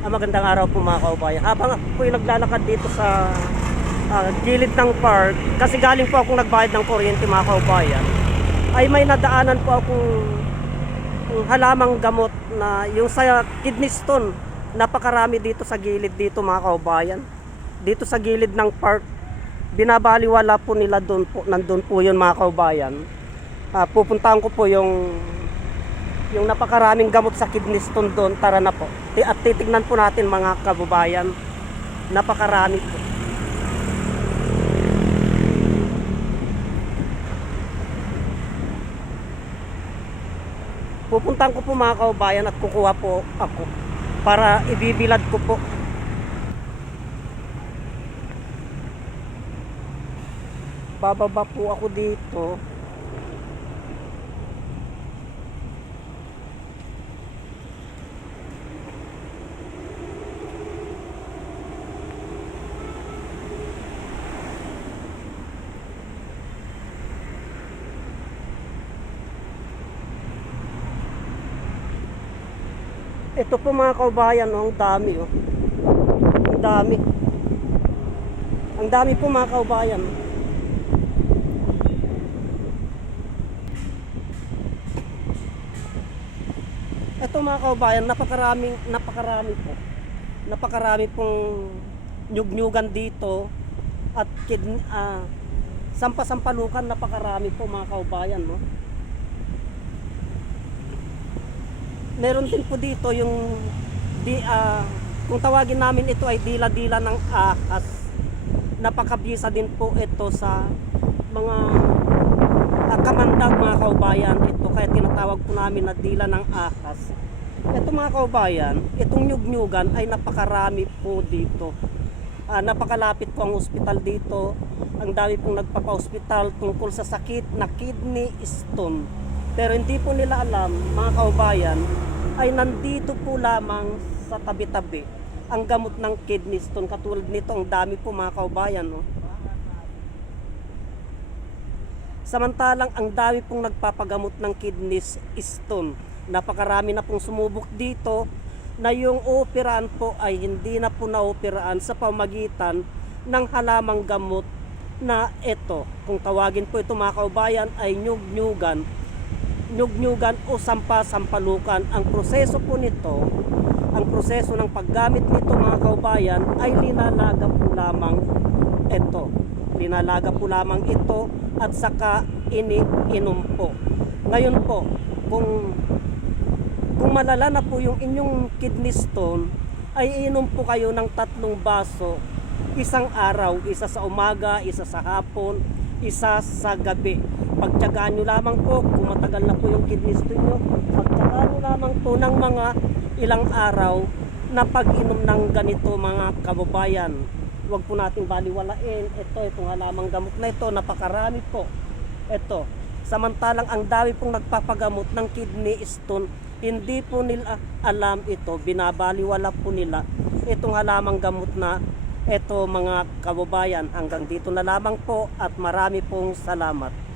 Magandang araw po mga kaubayan. Habang ako po'y naglalakad dito sa gilid ng park, kasi galing po akong nagbayad ng kuryente mga kaubayan, ay may nadaanan po akong halamang gamot na yung sa kidney stone. Napakarami dito sa gilid dito mga kaubayan. Dito sa gilid ng park, binabaliwala po nila doon po, nandun po yun mga kaubayan. Pupuntahan ko po yung napakaraming gamot sa kidney stone doon. Tara na po. At titignan po natin mga kababayan. Napakarami po. Pupuntahan ko po mga kababayan at kukuha po ako para ibibilad ko po. Bababa po ako dito. Ito po mga kaubayan, ang dami oh. Ang dami. Ang dami po mga kaubayan. Ito mga kaubayan, napakarami po. Napakarami pong nyug-nyugan dito at sampasampalukan, napakarami po mga kaubayan, no. Meron din po dito yung kung tawagin namin ito ay dila-dila ng ahas. Napakabisa din po ito sa mga kamandag mga kaubayan ito, kaya tinatawag po namin na dila ng ahas. Ito mga kaubayan, itong nyug-nyugan ay napakarami po dito. Napakalapit po ang ospital dito. Ang dami pong nagpapa-ospital tungkol sa sakit na kidney stone. Pero hindi po nila alam mga kaubayan ay nandito po lamang sa tabi-tabi ang gamot ng kidney stone. Katulad nito, ang dami po mga kaubayan, no? Samantalang ang dami pong nagpapagamot ng kidney stone. Napakarami na pong sumubok dito na yung operaan po ay hindi na po naoperaan sa pamagitan ng halamang gamot na ito. Kung tawagin po ito mga kaubayan ay nyug-nyugan o sampalukan. Ang proseso po nito, ang proseso ng paggamit nito mga kaubayan ay linalaga po lamang ito. Linalaga po lamang ito at saka iniinom po. Ngayon po, kung malala na po yung inyong kidney stone, ay iinom po kayo ng 3 baso isang araw, isa sa umaga, isa sa hapon, isa sa gabi. Pagtiyagaan nyo lamang po, kung matagal na po yung kidney stone nyo, pagtiyagaan nyo lamang po ng mga ilang araw na pag-inom ng ganito mga kababayan. Huwag po nating baliwalain. Itong halamang gamot na ito, napakarami po. Ito, samantalang ang dami pong nagpapagamot ng kidney stone, hindi po nila alam ito, binabaliwala po nila itong halamang gamot na ito mga kababayan. Hanggang dito na lamang po at marami pong salamat.